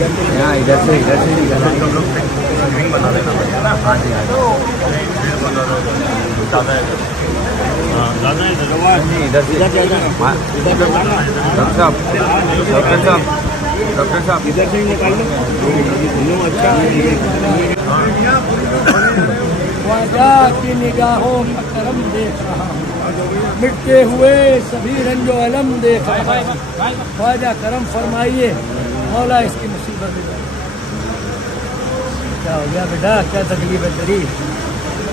यहाँ इधर से हम लोग बना देना। हाँ जी हाँ ज़्यादा है नहीं इधर से डॉक्टर साहब इधर से ही निकाल लो। अच्छा ख्वाजा की निगाहों का करम देख रहा हूँ, मिटते हुए सभी रंजो अलम देख रहा हूँ। ख्वाजा करम फरमाइए, मौला इसकी मुसीबत है। क्या हो गया बेटा, क्या तकलीफ है तेरी?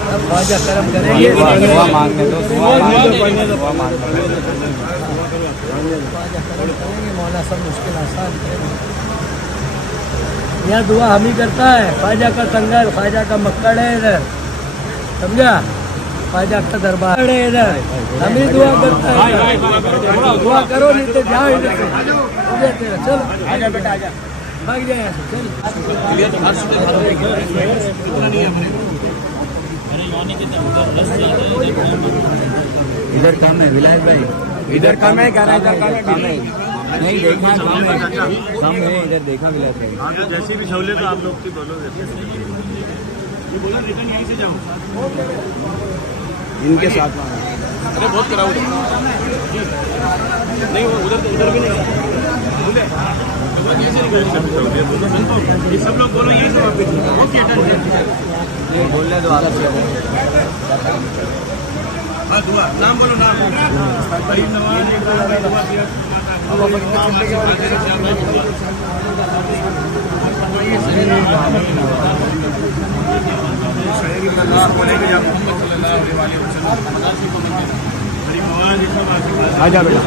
अब ख्वाजा करम करेंगे। दुआ मांगने दो, ख्वाजा करम करेंगे, मौला सब मुश्किल आसान करेंगे। यह दुआ हम ही करता है। ख्वाजा का संगल, ख्वाजा का मक्कड़ है इधर, समझा? ख्वाजा का दरबार है इधर, हम ही दुआ करता है। दुआ करो नहीं तो जाओ इधर से। हो गया तेरा, चल आजा बेटा आजा, भाग जाए यहाँ से, चल। इधर कम है विलायत भाई, इधर कम है, कह रहा है इधर कम है। नहीं देखा कम है इधर देखा विलायत भाई। हाँ तो जैसी भी सहूलियत आप लोग की बोलो। ये बोलो रिटर्न यहीं से जाओ इनके साथ अरे बहुत कराओ नहीं, वो उधर भी नहीं बोले ये सब लोग बोलो यहीं से वापस। ओके ये बोल रहे तो आप हाँ दुआ नाम बोलो, नाम आजा बेटा।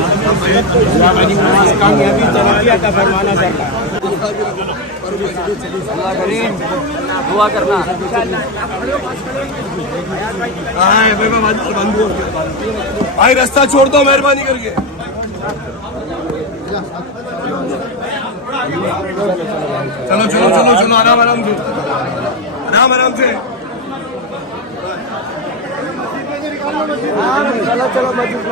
कामयाबी तरक्की अता फरमाना सरकार। दुआ करना। भाई रास्ता छोड़ दो मेहरबानी करके। चलो चलो चलो चलो आराम आराम से, आराम आराम से। चलो चलो मजबूत